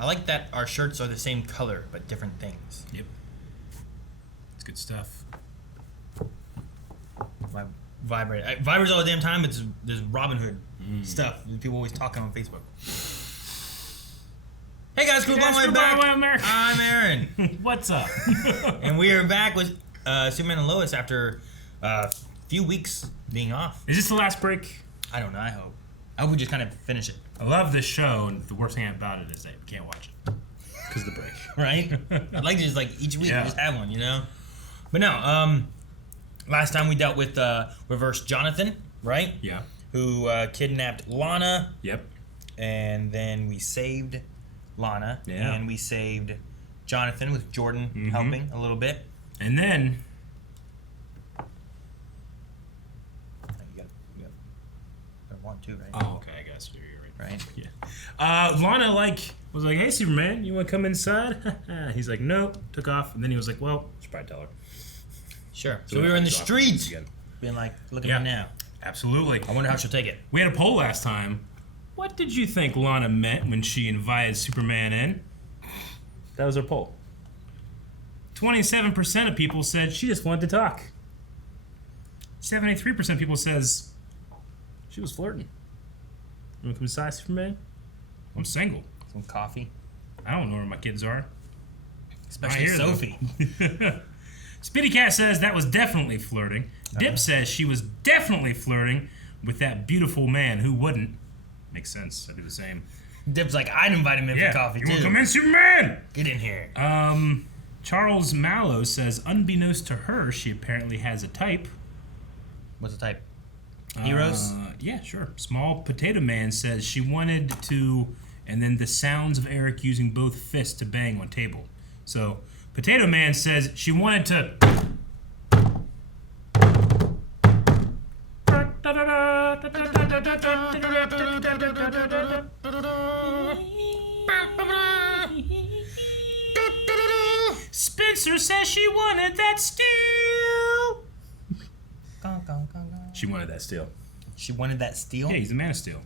I like that our shirts are the same color, but different things. Yep. It's good stuff. Vibers all the damn time. There's Robin Hood stuff. People always talking on Facebook. Hey guys, cool way back. I'm Aaron. What's up? And we are back with Superman and Lois after a few weeks being off. Is this the last break? I don't know. I hope we just kind of finish it. I love this show, and the worst thing about it is that we can't watch it because of the break. Right? I'd like to just each week just have one, you know. But no. Last time we dealt with Reverse Jonathan, right? Yeah. Who kidnapped Lana. Yep. And then we saved Lana. Yeah. And we saved Jonathan with Jordan helping a little bit. And then... You got want to, right? Oh, okay. I guess you're right. Right? Yeah. Lana, was like, hey, Superman, you want to come inside? He's like, no. Took off. And then he was like, well, should probably tell her. Sure. So we were in the streets being like, look at me now. Absolutely. I wonder how she'll take it. We had a poll last time. What did you think Lana meant when she invited Superman in? That was our poll. 27% of people said she just wanted to talk. 73% of people says she was flirting. You want to come inside, Superman? I'm single. Some coffee. I don't know where my kids are. Especially Sophie. Spitty Cat says that was definitely flirting. Dip says she was definitely flirting with that beautiful man. Who wouldn't? Makes sense. I'd do the same. Dip's like, I'd invite him in for coffee, too. You want to come in, Superman? Get in here. Charles Mallow says, unbeknownst to her, she apparently has a type. What's the type? Heroes? Yeah, sure. Small Potato Man says she wanted to, and then the sounds of Eric using both fists to bang on table. So... Potato Man says she wanted to... Spencer says she wanted that steel. She wanted that steel. She wanted that steel? Yeah, he's the Man of Steel.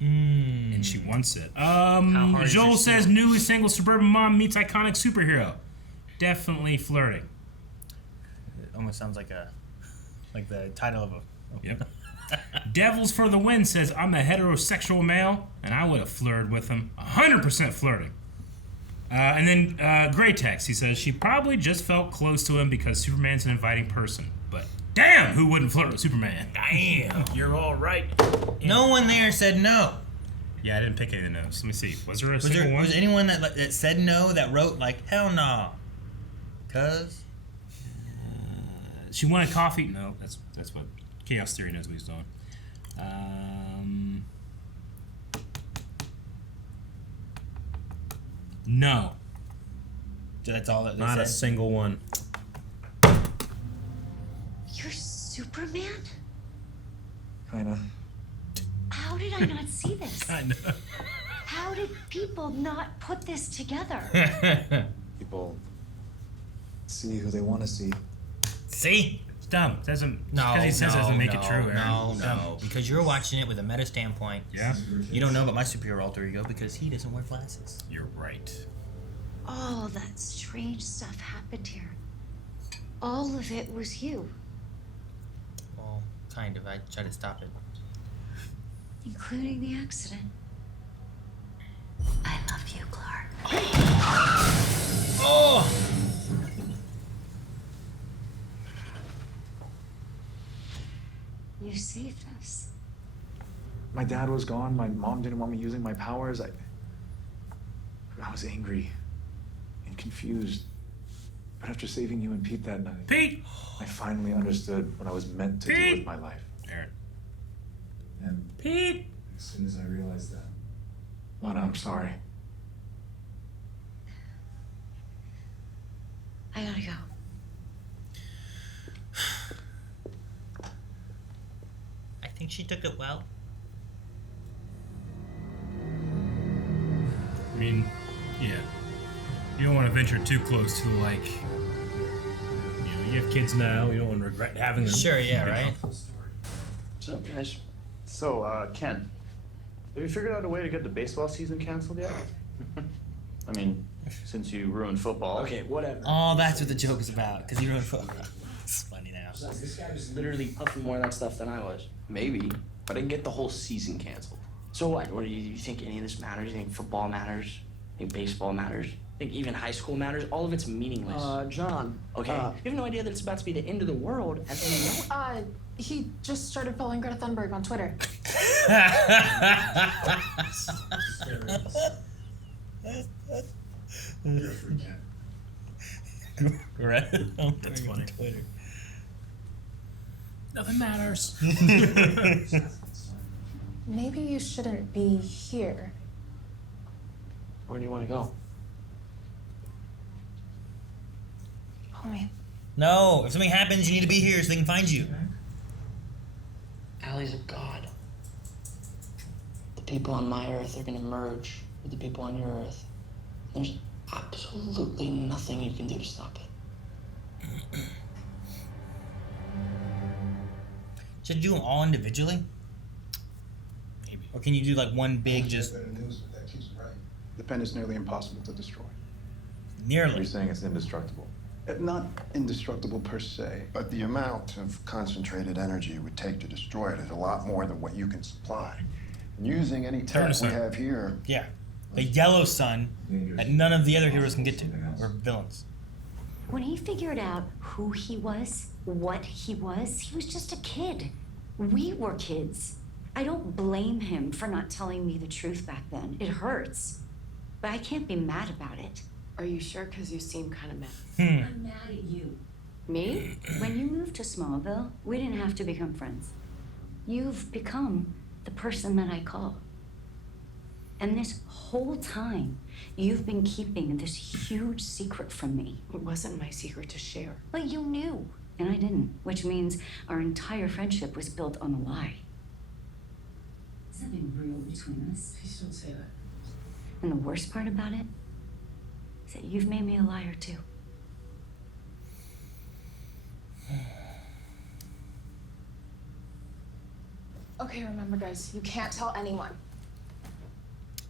And she wants it. Joel says new single suburban mom meets iconic superhero. Definitely flirting. It almost sounds like the title of a... Oh. Yep. Devils for the Win says, I'm a heterosexual male, and I would have flirted with him. 100% flirting. And then Gray Tex, he says, she probably just felt close to him because Superman's an inviting person. But damn, who wouldn't flirt with Superman? Damn. You're all right. No one there said no. Yeah, I didn't pick any of the notes. Let me see. Was there a single one? Was anyone that said no that wrote, hell no? Cause she wanted coffee. No, that's what Chaos Theory knows what he's doing. No. So that's all that they Not said? a single one. You're Superman? Kinda. How did I not see this? I know. How did people not put this together? People see who they want to see. See? It's dumb. Doesn't No, because he says it doesn't make it true, Aaron. No. Because you're watching it with a meta standpoint. Yeah. You don't know about my superior alter ego because he doesn't wear glasses. You're right. All that strange stuff happened here. All of it was you. Well, kind of. I tried to stop it. Including the accident. I love you, Clark. Oh! You saved us. My dad was gone. My mom didn't want me using my powers. I was angry and confused. But after saving you and Pete that night, Pete! I finally understood what I was meant to do with my life. Aaron. And Pete! as soon as I realized that, Lana, I'm sorry. I gotta go. I think she took it well. I mean, yeah. You don't want to venture too close to, you have kids now. You don't want to regret having them. Sure, yeah, right? What's up, guys? So, Ken, have you figured out a way to get the baseball season canceled yet? I mean, since you ruined football. Okay, whatever. Oh, that's what the joke is about. Because you ruined football. It's funny now. Besides, this guy was literally puffing more of that stuff than I was. Maybe, but I didn't get the whole season canceled. So what? What do you think any of this matters? You think football matters? You think baseball matters? You think even high school matters? All of it's meaningless. John. Okay. You have no idea that it's about to be the end of the world, and then you know it. He just started following Greta Thunberg on Twitter. Right? That's funny. Twitter. Nothing matters. Maybe you shouldn't be here. Where do you want to go? Homie. No, if something happens, you need to be here so they can find you. Allie's a god. The people on my earth are gonna merge with the people on your earth. There's absolutely nothing you can do to stop it. Should you do them all individually? Maybe. Or can you do like one big just The pen is nearly impossible to destroy. You're nearly? saying it's indestructible. Not indestructible per se. But the amount of concentrated energy it would take to destroy it is a lot more than what you can supply. And using any tech we Turn have here, Yeah. The yellow sun that none of the other heroes can get to, or villains. When he figured out who he was, what he was just a kid. We were kids. I don't blame him for not telling me the truth back then. It hurts. But I can't be mad about it. Are you sure? Because you seem kind of mad. I'm mad at you. Me? When you moved to Smallville, we didn't have to become friends. You've become the person that I call. And this whole time, you've been keeping this huge secret from me. It wasn't my secret to share. But you knew, and I didn't, which means our entire friendship was built on a lie. There's nothing real between us. Please don't say that. And the worst part about it is that you've made me a liar too. Okay, remember, guys, you can't tell anyone.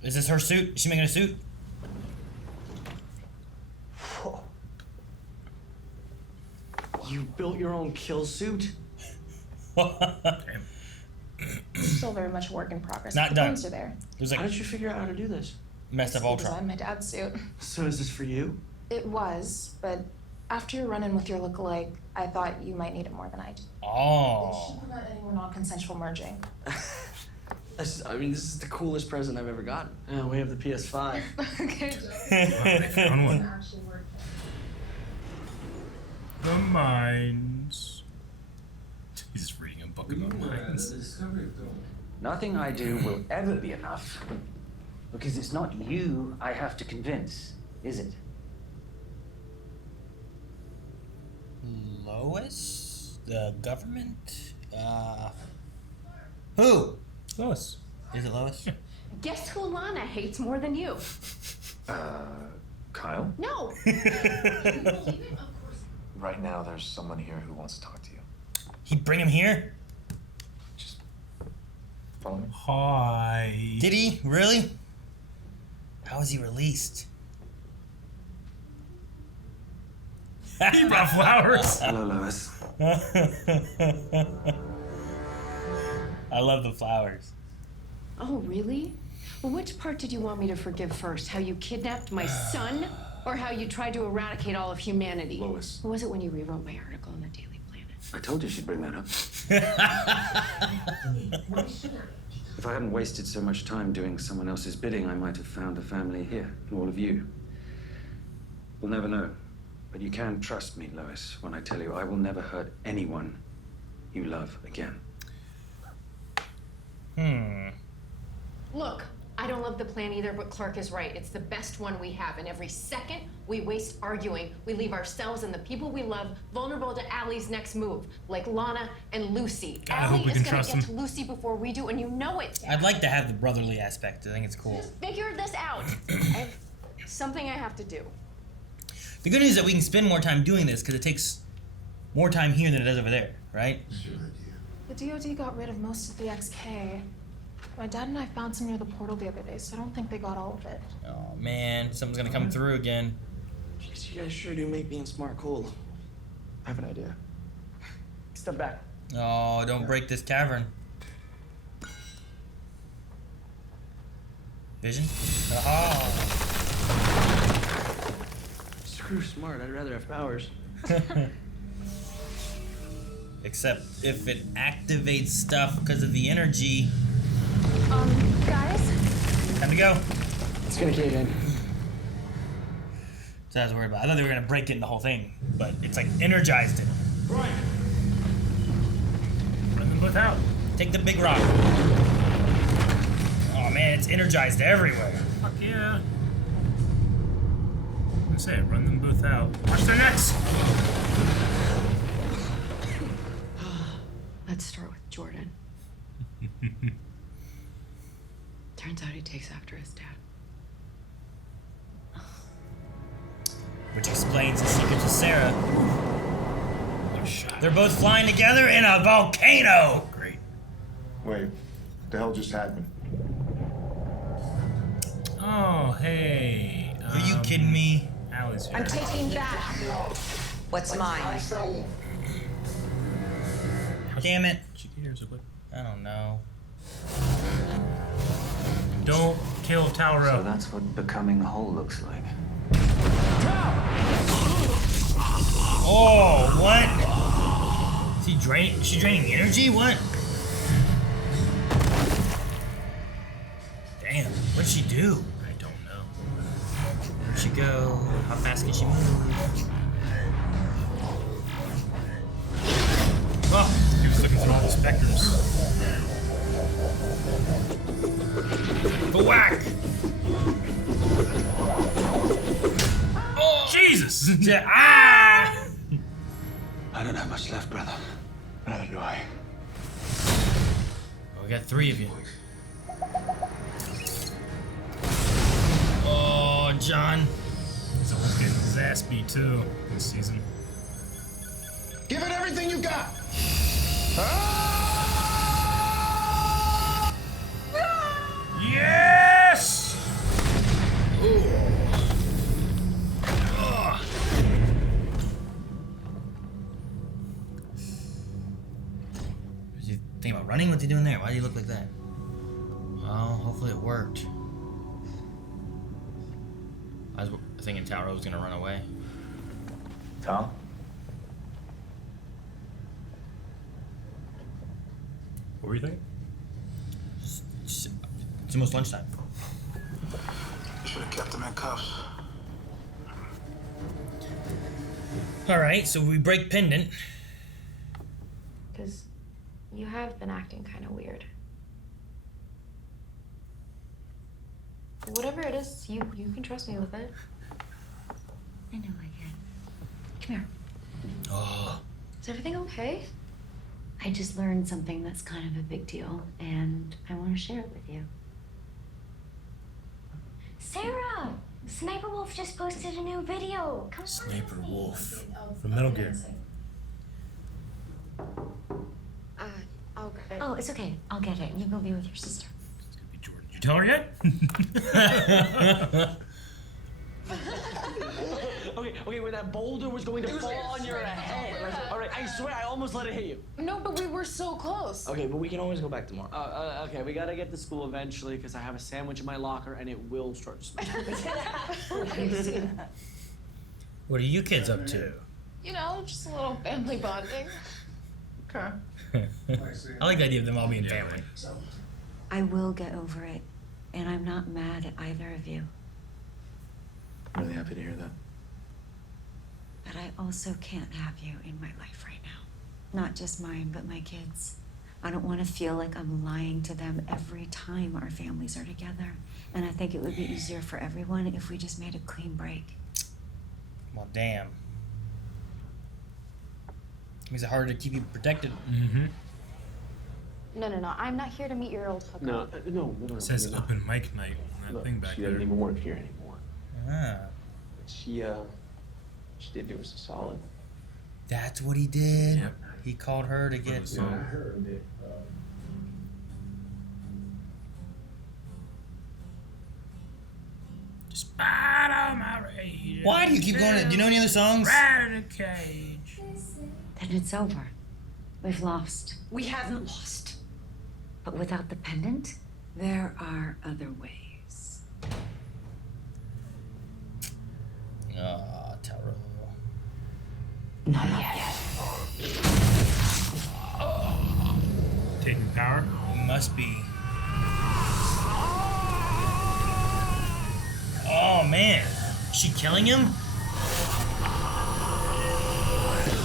Is this her suit? Is she making a suit? You built your own kill suit? Still very much a work in progress. Not the done. bones are there. It was How like did you figure out how to do this? messed up He Ultron. designed my dad's suit. So is this for you? It was, but after your run-in with your lookalike, I thought you might need it more than I do. It Oh. should prevent any more non-consensual merging. This is the coolest present I've ever gotten. Yeah, we have the PS5. Okay, They found one. actually work. The mines. He's just reading a book about mines. Nothing I do will ever be enough, because it's not you I have to convince, is it? Lois? The government? Who? Lois. Is it Lois? Guess who Lana hates more than you? Kyle? No. Right now, there's someone here who wants to talk to you. He'd bring him here? Just follow me. Hi. Did he? Really? How was he released? He brought flowers. Hello, Lois. I love the flowers. Oh, really? Well, which part did you want me to forgive first? How you kidnapped my son? Or how you tried to eradicate all of humanity? Lois. Or was it when you rewrote my article in the Daily Planet? I told you she'd bring that up. If I hadn't wasted so much time doing someone else's bidding, I might have found a family here, in all of you. We'll never know. But you can trust me, Lois, when I tell you I will never hurt anyone you love again. Look, I don't love the plan either, but Clark is right. It's the best one we have, and every second we waste arguing, we leave ourselves and the people we love vulnerable to Allie's next move, like Lana and Lucy. I hope we Allie can is gonna trust get them. to Lucy before we do, and you know it. I'd like to have the brotherly aspect. I think it's cool. Just figure this out. I have something I have to do. The good news is that we can spend more time doing this because it takes more time here than it does over there, right? The DoD got rid of most of the XK. My dad and I found some near the portal the other day, so I don't think they got all of it. Oh man, something's gonna come through again. Jeez, you guys sure do make being smart cool. I have an idea. Step back. Oh, don't break this cavern. Vision? Aha! Screw smart, I'd rather have powers. Except if it activates stuff because of the energy. Guys? Time to go. It's gonna cave in. So I was worried about. I thought they were gonna break it in the whole thing, but it's like energized it. Right. Run them both out. Take the big rock. Oh man, it's energized everywhere. Fuck yeah. I say it, run them both out. Watch their necks! Let's start with Jordan. Turns out he takes after his dad. Which explains the secret to Sarah. They're both flying together in a volcano. Great. Wait, what the hell just happened? Oh, hey. Are you kidding me? Allie's here. I'm taking that. What's mine? Damn it. She can hear us, quick. I don't know. Don't kill Tauro. So that's what becoming whole looks like. Oh, what? Is she draining energy? What? Damn, what'd she do? I don't know. Where'd she go? How fast can she move? Oh, He was looking through all the specters. the whack! Oh, Jesus! Yeah, ah! I don't have much left, brother. Neither do I. Oh, we got 3 of you. Oh, John. He's almost getting his ass beat too this season. Give it everything you got! Yes! Did you think about running? What's he doing there? Why do you look like that? Well, hopefully it worked. I was thinking Tauro was gonna run away. Tom? What were you thinking? It's almost lunchtime. Should have kept him in cuffs. Alright, so we break Pendant. Because you have been acting kind of weird. Whatever it is, you can trust me with it. I know I can. Come here. Oh. Is everything okay? I just learned something that's kind of a big deal, and I want to share it with you. Sarah! Sniper Wolf just posted a new video. Come on. Sniper Wolf. From Metal Gear. I'll get it. Oh, it's okay. I'll get it. You go be with your sister. Did you tell her yet? Okay, where that boulder was going to fall on your head. All right, I swear I almost let it hit you. No, but we were so close. Okay, but we can always go back tomorrow. Okay, we gotta get to school eventually because I have a sandwich in my locker and it will start to smell. What are you kids up to? You know, just a little family bonding. Okay. I like the idea of them all being family. I will get over it, and I'm not mad at either of you. I'm really happy to hear that. But I also can't have you in my life right now. Not just mine, but my kids. I don't want to feel like I'm lying to them every time our families are together. And I think it would be easier for everyone if we just made a clean break. Well, damn. Makes it harder to keep you protected. Mm-hmm. No. I'm not here to meet your old hookup. No. It says open mic night on that thing back She there. doesn't even work here anymore. Ah. She did do us a solid. That's what he did? Yep. He called her to get... So, Out of my rage. Why do you keep going? Do you know any other songs? Right in a cage. Then it's over. We've lost. We haven't lost. But without the pendant, there are other ways. Oh, terrible. Not yet. Taking power? Must be. Oh, man. Is she killing him?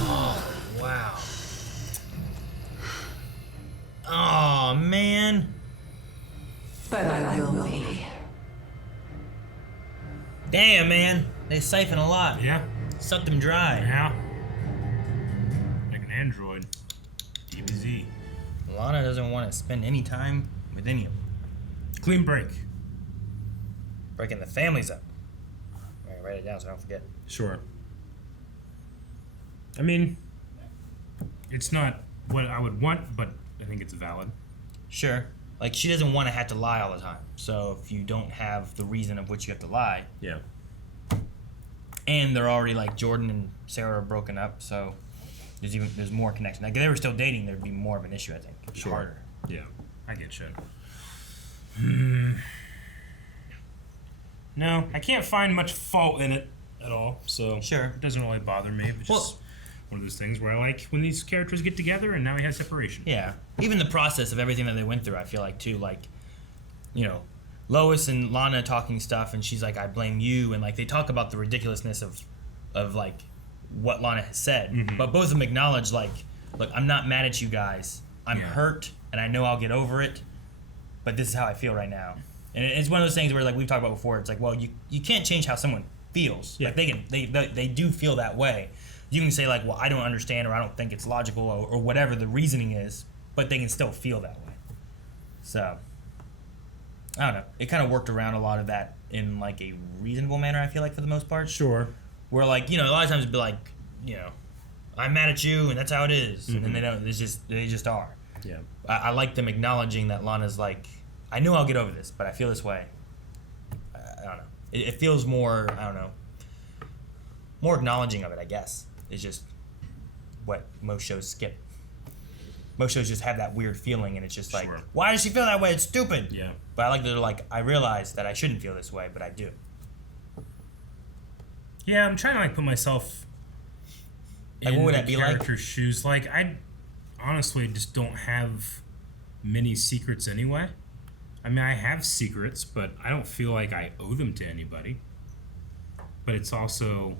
Oh, wow. Oh, man. But I will be. Damn, man. They siphon a lot. Yeah. Sucked them dry. Yeah. Like an android. DBZ. Lana doesn't want to spend any time with any of them. Clean break. Breaking the families up. All right, write it down so I don't forget. Sure. I mean, it's not what I would want, but I think it's valid. Sure. Like, she doesn't want to have to lie all the time. So if you don't have the reason of which you have to lie. Yeah. And they're already, like, Jordan and Sarah are broken up, so there's more connection. Like, if they were still dating, there'd be more of an issue, I think. It'd be harder. Yeah. I get you. No, I can't find much fault in it at all, so sure, it doesn't really bother me. It's just one of those things where I like when these characters get together and now we have separation. Yeah. Even the process of everything that they went through, I feel like, too, like, you know, Lois and Lana talking stuff, and she's like, I blame you, and, like, they talk about the ridiculousness of like, what Lana has said. Mm-hmm. But both of them acknowledge, like, look, I'm not mad at you guys. I'm hurt, and I know I'll get over it, but this is how I feel right now. And it's one of those things where, like we've talked about before, it's like, well, you can't change how someone feels. Yeah. Like, they do feel that way. You can say, like, well, I don't understand, or I don't think it's logical, or whatever the reasoning is, but they can still feel that way. So, I don't know. It kind of worked around a lot of that in, like, a reasonable manner, I feel like, for the most part. Sure. Where, like, you know, a lot of times it'd be like, you know, I'm mad at you, and that's how it is. Mm-hmm. And then they don't, they just are. Yeah. I like them acknowledging that Lana's like, I know I'll get over this, but I feel this way. I don't know. It feels more, I don't know, more acknowledging of it, I guess. It's just what most shows skip. Most shows just have that weird feeling, and it's just like, why does she feel that way? It's stupid. Yeah. But I like that they're like, I realize that I shouldn't feel this way, but I do. Yeah, I'm trying to, like, put myself Like, what would that be like? character's shoes. Like, I honestly just don't have many secrets anyway. I mean, I have secrets, but I don't feel like I owe them to anybody. But it's also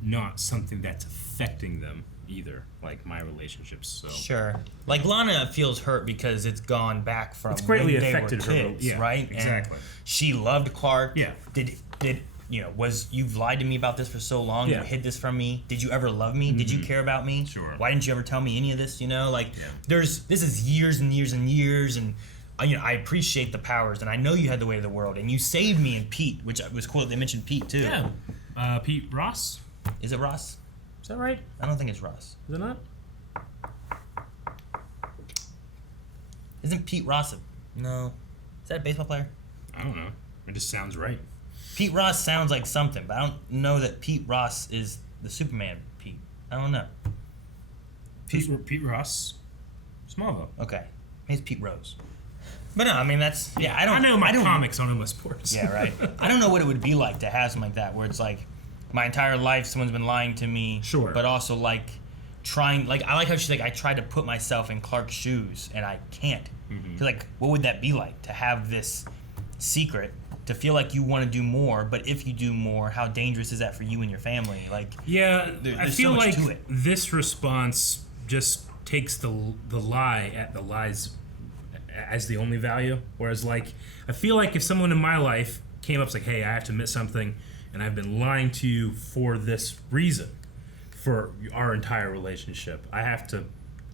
not something that's affecting them either, like my relationships. So Sure. Like, Lana feels hurt because it's gone back from It's greatly when they affected were her, kids, yeah, right? exactly. And she loved Clark. Yeah. Did you know, you've lied to me about this for so long, Yeah. you hid this from me. Did you ever love me? Did you care about me? Sure. Why didn't you ever tell me any of this, you know? Like, this is years and years and years, and you know, I appreciate the powers, and I know you had the weight of the world, and you saved me and Pete, which was cool that they mentioned Pete too. Yeah. Pete Ross? Is it Ross? Is that right? I don't think it's Ross. Is it not? Isn't Pete Ross no? Is that a baseball player? I don't know. It just sounds right. Pete Ross sounds like something, but I don't know that Pete Ross is the Superman Pete. I don't know. Pete Ross? Smallville. Okay. Maybe it's Pete Rose. But no, I mean, that's, yeah, I I know my don't, comics, I don't know my sports. Yeah, right. I don't know what it would be like to have something like that, where it's like, my entire life someone's been lying to me. Sure. But also, like, trying, like, I like how she's like, I tried to put myself in Clark's shoes, and I can't. Because, like, what would that be like, to have this secret, to feel like you want to do more, but if you do more, how dangerous is that for you and your family? Like, yeah, I feel so much like to it. This response just takes the lie at the lies as the only value. Whereas, like, I feel like if someone in my life came up and like, hey, I have to admit something, and I've been lying to you for this reason, for our entire relationship, I have to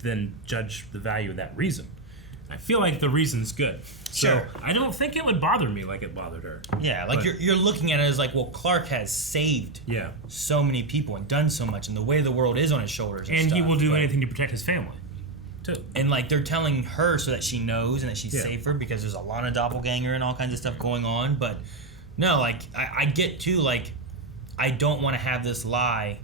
then judge the value of that reason. I feel like the reason's good. Sure. So I don't think it would bother me like it bothered her. Yeah, like, you're looking at it as like, well, Clark has saved so many people and done so much, and the way the world is on his shoulders, and he stuff, will do but- anything to protect his family, too. And, like, they're telling her so that she knows and that she's safer, because there's a Lana doppelganger and all kinds of stuff going on. But No, like, I get too, like, I don't want to have this lie,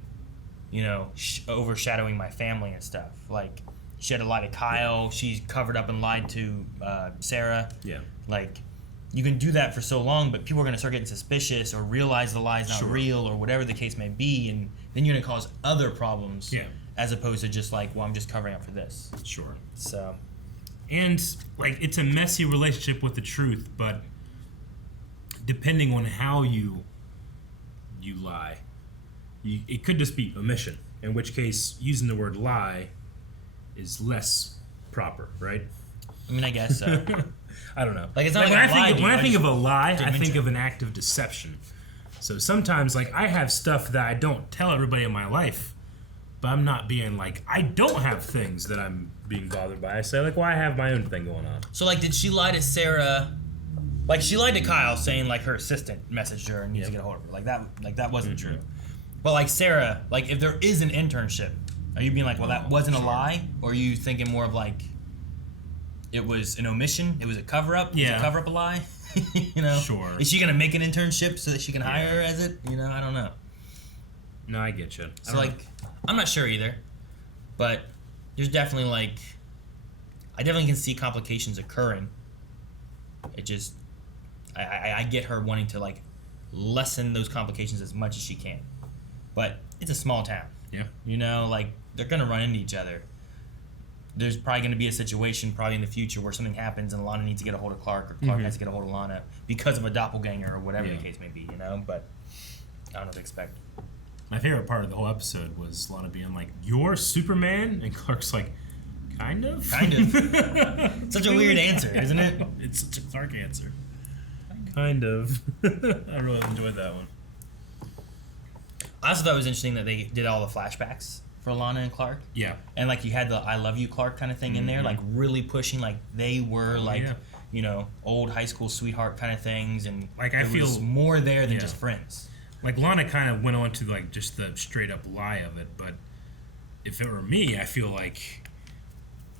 you know, overshadowing my family and stuff. Like, she had to lie to Kyle. Yeah. She covered up and lied to Sarah. Yeah. Like, you can do that for so long, but people are going to start getting suspicious or realize the lie's not real or whatever the case may be, and then you're going to cause other problems. Yeah. As opposed to just like, well, I'm just covering up for this. Sure. So. And, like, it's a messy relationship with the truth, but depending on how you lie, it could just be omission, in which case using the word lie is less proper, right? I mean, I guess so. I don't know. Like, it's not when I think of a lie, I think of an act of deception. So sometimes, like, I have stuff that I don't tell everybody in my life, but I'm not being like, I don't have things that I'm being bothered by. I say, like, well, I have my own thing going on. So, like, did she lie to Sarah? Like, she lied to Kyle saying, like, her assistant messaged her and needs to get a hold of her. Like, that wasn't true. But, like, Sarah, like, if there is an internship, are you being like, well, that wasn't a lie? Or are you thinking more of, like, it was an omission? It was a cover-up? Yeah. Was a cover-up a lie? You know? Sure. Is she going to make an internship so that she can hire her as it? You know, I don't know. No, I get you. So, like, I'm not sure either. But there's definitely, like, I definitely can see complications occurring. It just, I get her wanting to, like, lessen those complications as much as she can. But it's a small town. Yeah. You know, like, they're going to run into each other. There's probably going to be a situation probably in the future where something happens and Lana needs to get a hold of Clark or Clark has to get a hold of Lana because of a doppelganger or whatever the case may be, you know? But I don't know what to expect. My favorite part of the whole episode was Lana being like, "You're Superman?" And Clark's like, "Kind of." Kind of. Such a weird answer, isn't it? It's such a Clark answer. Kind of. I really enjoyed that one. I also thought it was interesting that they did all the flashbacks for Lana and Clark. Yeah. And, like, you had the I love you, Clark kind of thing in there, like, really pushing, like, they were, you know, old high school sweetheart kind of things. And like, I feel was more there than just friends. Like, Lana kind of went on to, like, just the straight up lie of it, but if it were me, I feel like,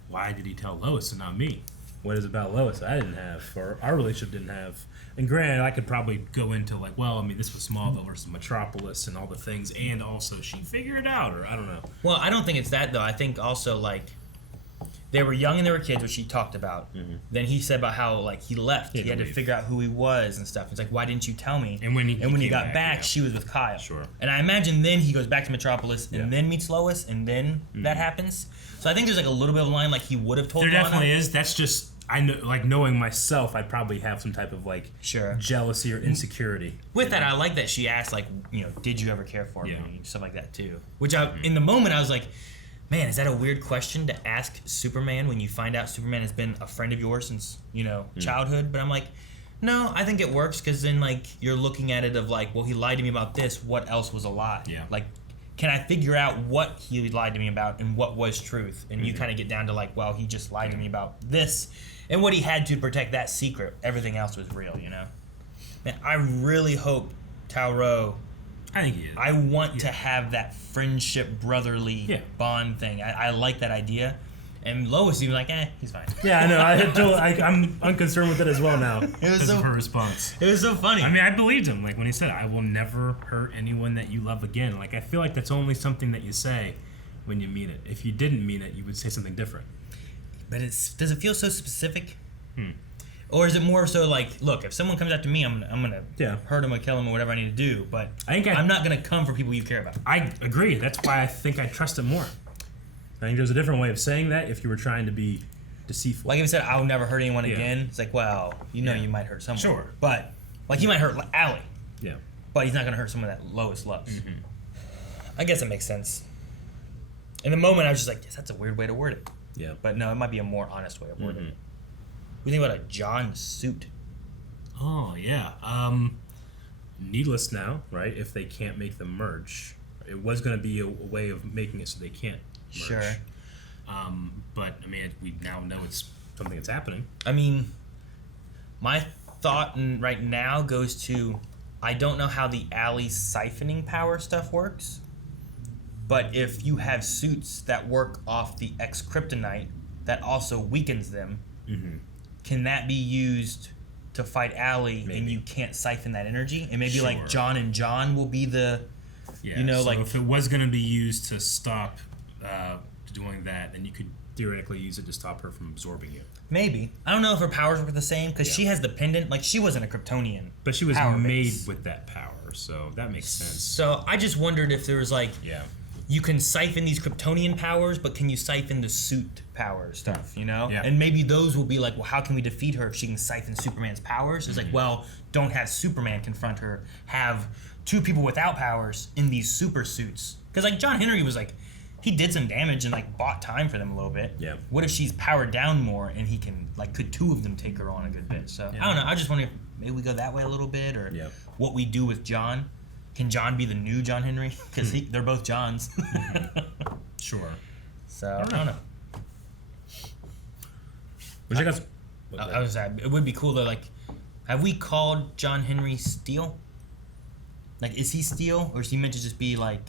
why did he tell Lois and not me? What is it about Lois I didn't have, or our relationship didn't have? And granted, I could probably go into, like, well, I mean, this was Smallville versus Metropolis and all the things, and also she figured it out, or I don't know. Well, I don't think it's that, though. I think also, like, they were young and they were kids, which he talked about. Then he said about how, like, he left. He had to figure out who he was and stuff. It's like, why didn't you tell me? And when he got back, she was with Kyle. Sure. And I imagine then he goes back to Metropolis and then meets Lois, and then that happens. So I think there's, like, a little bit of a line, like, he would have told There Lana. definitely is. That's just, I know, like, knowing myself, I'd probably have some type of, like, jealousy or insecurity. With that, I like that she asked, like, you know, did you ever care for me? Stuff like that, too. Which, in the moment, I was like, man, is that a weird question to ask Superman when you find out Superman has been a friend of yours since, you know, childhood? But I'm like, no, I think it works because then, like, you're looking at it of, like, well, he lied to me about this. What else was a lie? Yeah. Like, can I figure out what he lied to me about and what was truth? And you kind of get down to, like, well, he just lied to me about this. And what he had to protect that secret. Everything else was real, you know? Man, I really hope Tauro... I think he is. I want to have that friendship, brotherly bond thing. I like that idea. And Lois even like, he's fine. Yeah, I know. I'm unconcerned with it as well now. It was because of her response. It was so funny. I mean, I believed him. Like, when he said, I will never hurt anyone that you love again. Like, I feel like that's only something that you say when you mean it. If you didn't mean it, you would say something different. But does it feel so specific? Or is it more so like, look, if someone comes after me, I'm gonna hurt him or kill him or whatever I need to do. But I'm not gonna come for people you care about. I agree. That's why I think I trust him more. I think there's a different way of saying that if you were trying to be deceitful. Like if he said, I'll never hurt anyone again, it's like, well, you know you might hurt someone. Sure. But, like, he might hurt Allie. Yeah. But he's not gonna hurt someone that Lois loves. I guess it makes sense. In the moment, I was just like, yes, that's a weird way to word it. Yeah. But no, it might be a more honest way of wording it. What do you think about a John suit? Oh, yeah. Needless now, right? If they can't make them merge. It was going to be a way of making it so they can't merge. Sure. But, I mean, we now know it's something that's happening. I mean, my thought right now goes to, I don't know how the Alley siphoning power stuff works, but if you have suits that work off the X-Kryptonite that also weakens them, can that be used to fight Allie, and you can't siphon that energy, and maybe like John and John will be the, you know, so like if it was going to be used to stop doing that, then you could theoretically use it to stop her from absorbing you. Maybe. I don't know if her powers were the same because she has the pendant. Like, she wasn't a Kryptonian. But she was made with that power, so that makes sense. So I just wondered if there was like, you can siphon these Kryptonian powers, but can you siphon the suit power stuff, you know? Yeah. And maybe those will be like, well, how can we defeat her if she can siphon Superman's powers? It's like, well, don't have Superman confront her. Have two people without powers in these super suits. Because like John Henry was like, he did some damage and like bought time for them a little bit. Yeah. What if she's powered down more and he can, like, could two of them take her on a good bit? So I don't know. I just wonder if maybe we go that way a little bit, or what we do with John. Can John be the new John Henry? Because they're both Johns. Sure. So I don't know. What you guys? I was it would be cool though. Like, have we called John Henry Steel? Like, is he Steel, or is he meant to just be like?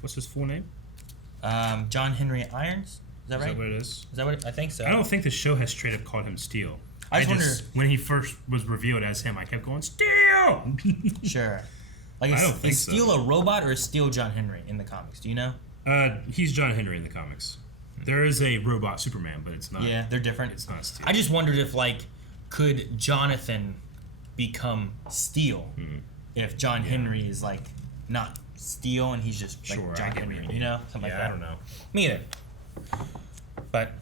What's his full name? John Henry Irons. Is that right? Is that what it is? Is that what I think so? I don't think the show has straight up called him Steel. I just wonder when he first was revealed as him, I kept going Steel. Sure. Like, I don't think is Steel a robot, or is Steel John Henry in the comics? Do you know? He's John Henry in the comics. There is a robot Superman, but it's not. Yeah, they're different. It's not Steel. I just wondered if, like, could Jonathan become Steel if John Henry is like not Steel and he's just like John Henry, you know, something like that. I don't know. Me either. But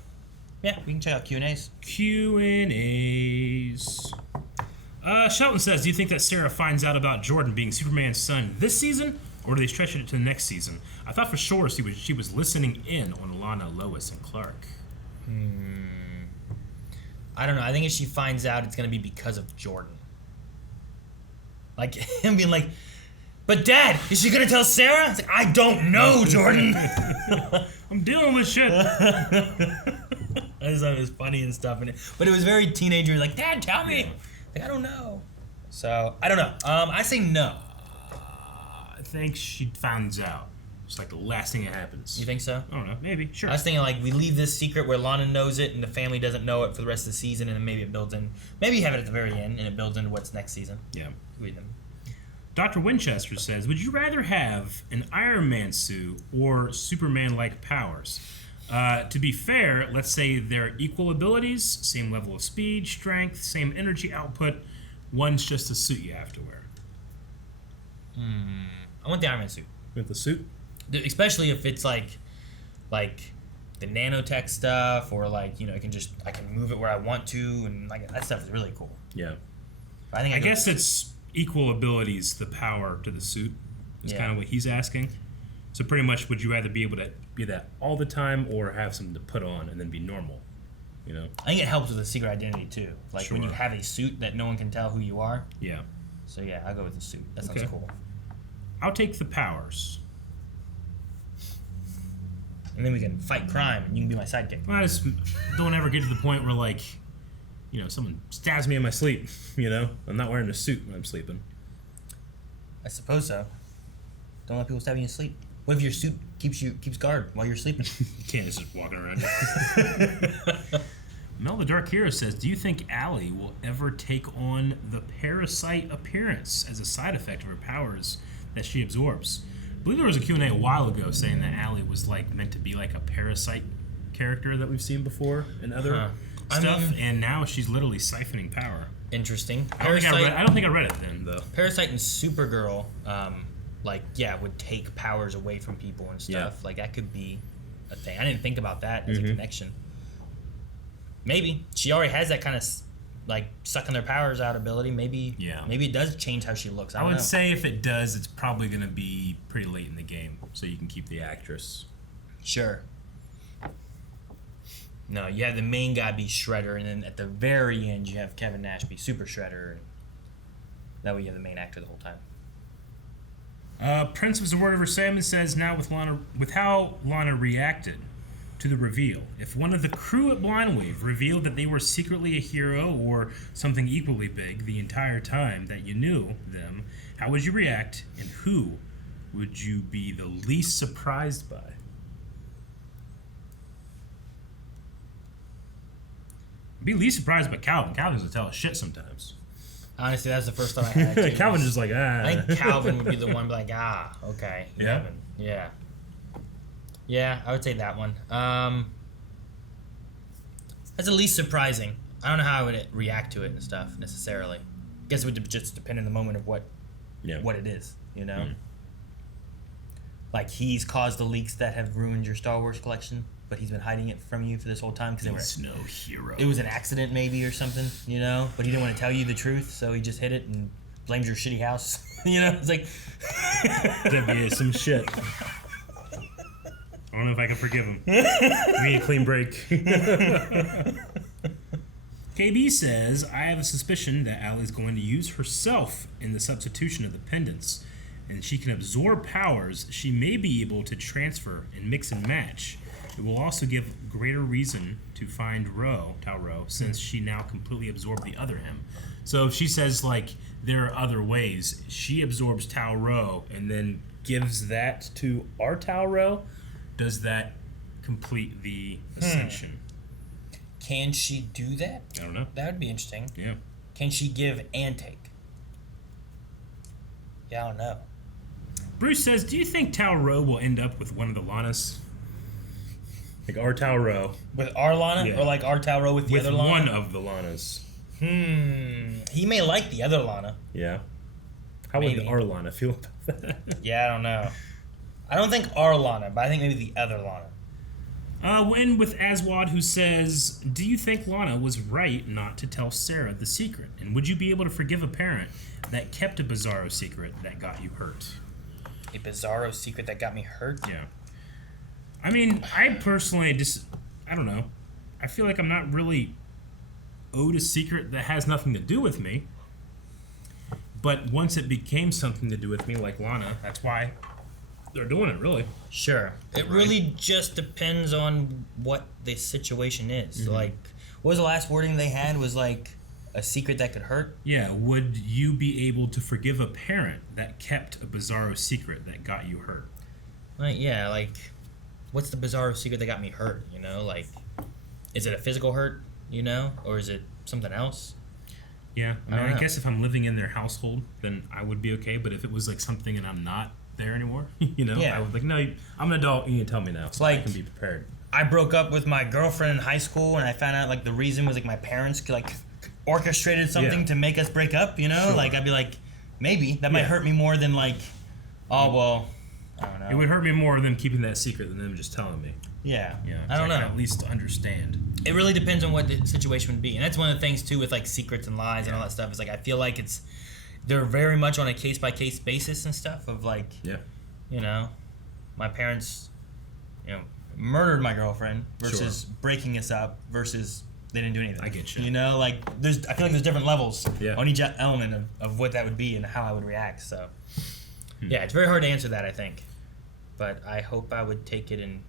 yeah, we can check out Q&As. Q&As. Shelton says, do you think that Sarah finds out about Jordan being Superman's son this season, or do they stretch it to the next season? I thought for sure she was listening in on Lana, Lois, and Clark. I don't know. I think if she finds out, it's going to be because of Jordan. Like, him being like, but Dad, is she going to tell Sarah? It's like, I don't know, Jordan. I'm dealing with shit. I just thought it was funny and stuff. But it was very teenager, like, Dad, tell me. Like, I don't know. So, I don't know. I say no. I think she finds out. It's like the last thing that happens. You think so? I don't know. Maybe. Sure. I was thinking, like, we leave this secret where Lana knows it and the family doesn't know it for the rest of the season, and then maybe it builds in. Maybe you have it at the very end and it builds into what's next season. Yeah. Read them. Dr. Winchester says, would you rather have an Iron Man suit or Superman-like powers? To be fair, let's say they're equal abilities, same level of speed, strength, same energy output. One's just a suit you have to wear. I want the Iron Man suit. With the suit? Especially if it's like the nanotech stuff, or like, you know, I can move it where I want to, and like that stuff is really cool. Yeah. I guess it's equal abilities, the power to the suit is kind of what he's asking. So pretty much, would you rather be able to be that all the time, or have something to put on and then be normal? You know. I think it helps with a secret identity too. Like when you have a suit that no one can tell who you are. Yeah. So yeah, I'll go with the suit. That sounds cool. I'll take the powers. And then we can fight crime, and you can be my sidekick. I just don't ever get to the point where, like, you know, someone stabs me in my sleep. You know, I'm not wearing a suit when I'm sleeping. I suppose so. Don't let people stab you in sleep. What if your suit keeps guard while you're sleeping? You can't just walking around. Mel the Dark Hero says, do you think Allie will ever take on the parasite appearance as a side effect of her powers that she absorbs? I believe there was a Q&A a while ago saying that Allie was like meant to be like a parasite character that we've seen before in other stuff, and now she's literally siphoning power. Interesting. I don't think I read it then, though. Parasite and Supergirl, would take powers away from people and stuff. Yeah. Like, that could be a thing. I didn't think about that as a connection. Maybe. She already has that kind of, like, sucking their powers out ability. Maybe it does change how she looks. I would say if it does, it's probably going to be pretty late in the game, so you can keep the actress. Sure. No, you have the main guy be Shredder, and then at the very end, you have Kevin Nash be Super Shredder. That way you have the main actor the whole time. Prince of Zordor Salmon says, now with how Lana reacted to the reveal, if one of the crew at Blindwave revealed that they were secretly a hero or something equally big the entire time that you knew them, how would you react, and who would you be the least surprised by? Be least surprised by Calvin. Calvin doesn't tell us shit sometimes. Honestly, that's the first thought I had. Too. Calvin's just like, I think Calvin would be the one, be like, okay. Yeah. Calvin. Yeah. Yeah, I would say that one. That's the least surprising. I don't know how I would react to it and stuff necessarily. I guess it would just depend on the moment of what it is, you know? Like, he's caused the leaks that have ruined your Star Wars collection, but he's been hiding it from you for this whole time because He's no hero. It was an accident maybe or something, you know? But he didn't want to tell you the truth, so he just hid it and blames your shitty house. You know? It's like... That'd be some shit. I don't know if I can forgive him. Give me a clean break. KB says, I have a suspicion that Allie's going to use herself in the substitution of the pendants, and she can absorb powers she may be able to transfer and mix and match. It will also give greater reason to find Tao Ro, since she now completely absorbed the other him. So if she says, like, there are other ways, she absorbs Tao Ro and then gives that to our Tao Ro, does that complete the ascension? Can she do that? I don't know. That would be interesting. Yeah. Can she give and take? Yeah, I don't know. Bruce says, do you think Tao Ro will end up with one of the Lanas? Like our Tao Ro. With our Lana? Yeah. Or like our Tao Ro with the other Lana? With one of the Lanas. He may like the other Lana. Yeah. How would our Lana feel about that? Yeah, I don't know. I don't think our Lana, but I think maybe the other Lana. We'll end with Aswad, who says, do you think Lana was right not to tell Sarah the secret? And would you be able to forgive a parent that kept a Bizarro secret that got you hurt? A Bizarro secret that got me hurt? Yeah. I mean, I personally I don't know. I feel like I'm not really owed a secret that has nothing to do with me. But once it became something to do with me, like Lana, that's why they're doing it, really. Sure. It really just depends on what the situation is. Mm-hmm. Like, what was the last wording they had? Was like a secret that could hurt? Yeah, would you be able to forgive a parent that kept a Bizarro secret that got you hurt? Like, yeah, like, what's the Bizarro secret that got me hurt, you know? Like, is it a physical hurt, you know? Or is it something else? Yeah, I guess if I'm living in their household, then I would be okay. But if it was like something and I'm not there anymore, you know, I would be like, no, I'm an adult, you need to tell me now so I can be prepared. I broke up with my girlfriend in high school, and I found out, like, the reason was, like, my parents, like, orchestrated something to make us break up, you know? Sure. Like, I'd be like, maybe. That might hurt me more than, like, oh, well, I don't know. It would hurt me more than keeping that secret than them just telling me. Yeah. Yeah. I don't know. At least understand. It really depends on what the situation would be. And that's one of the things, too, with, like, secrets and lies and all that stuff. Is like, I feel like they're very much on a case-by-case basis and stuff of, like, you know, my parents, you know, murdered my girlfriend versus breaking us up versus they didn't do anything. I get you. You know, like, I feel like there's different levels on each element of what that would be and how I would react. So, yeah, it's very hard to answer that, I think. But I hope I would take it in,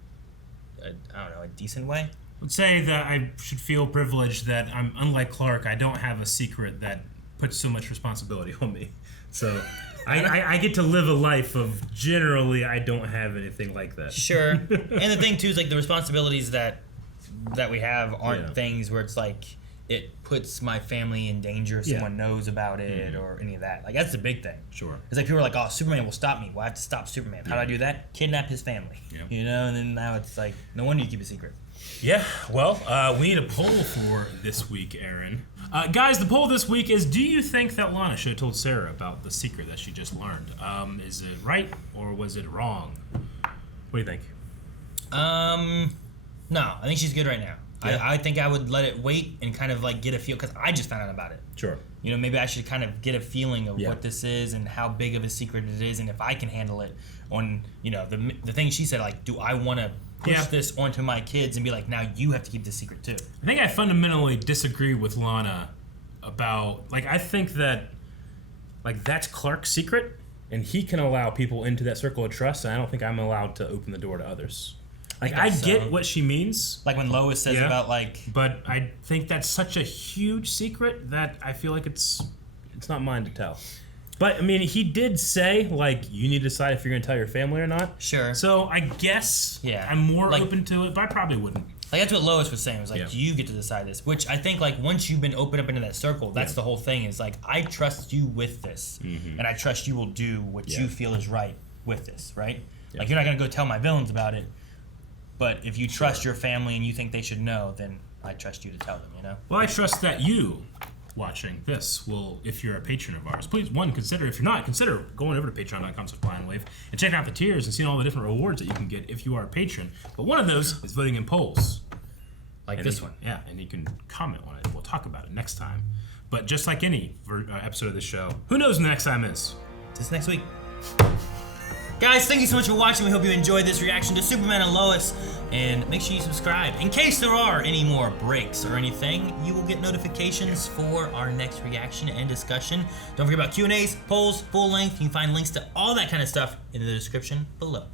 a decent way. Let's say that I should feel privileged that I'm, unlike Clark, I don't have a secret that puts so much responsibility on me. So I get to live a life of generally I don't have anything like that. Sure. And the thing, too, is, like, the responsibilities that we have aren't things where it's, like, it puts my family in danger if someone knows about it or any of that. Like, that's the big thing. Sure. It's like people are like, oh, Superman will stop me. Well, I have to stop Superman. How do I do that? Kidnap his family. You know, and then now it's like, no wonder you keep a secret. Yeah, well, we need a poll for this week, Aaron. Guys, the poll this week is, do you think that Lana should have told Sarah about the secret that she just learned? Is it right or was it wrong? What do you think? No, I think she's good right now. Yeah. I think I would let it wait and kind of, like, get a feel, because I just found out about it. Sure. You know, maybe I should kind of get a feeling of what this is and how big of a secret it is and if I can handle it on, you know, the thing she said, like, do I want to push this onto my kids and be like, now you have to keep this secret too? I think I fundamentally disagree with Lana about, like, I think that, like, that's Clark's secret and he can allow people into that circle of trust, and I don't think I'm allowed to open the door to others. Like, I get what she means. Like when Lois says about, like... But I think that's such a huge secret that I feel like it's not mine to tell. But, I mean, he did say, like, you need to decide if you're going to tell your family or not. Sure. So, I guess I'm more open to it, but I probably wouldn't. Like, that's what Lois was saying. It was like, Yeah. you get to decide this. Which I think, like, once you've been opened up into that circle, that's the whole thing. Is like, I trust you with this. And I trust you will do what you feel is right with this, right? Like, you're not going to go tell my villains about it. But if you trust your family and you think they should know, then I trust you to tell them, you know? Well, I trust that you, watching this, will, if you're a patron of ours, please, one, consider, if you're not, consider going over to patreon.com/BlindWave and checking out the tiers and seeing all the different rewards that you can get if you are a patron. But one of those is voting in polls. Like this one. Yeah, and you can comment on it. We'll talk about it next time. But just like any episode of the show, who knows when the next time is? Just next week. Guys, thank you so much for watching. We hope you enjoyed this reaction to Superman and Lois. And make sure you subscribe. In case there are any more breaks or anything, you will get notifications for our next reaction and discussion. Don't forget about Q&As, polls, full length. You can find links to all that kind of stuff in the description below.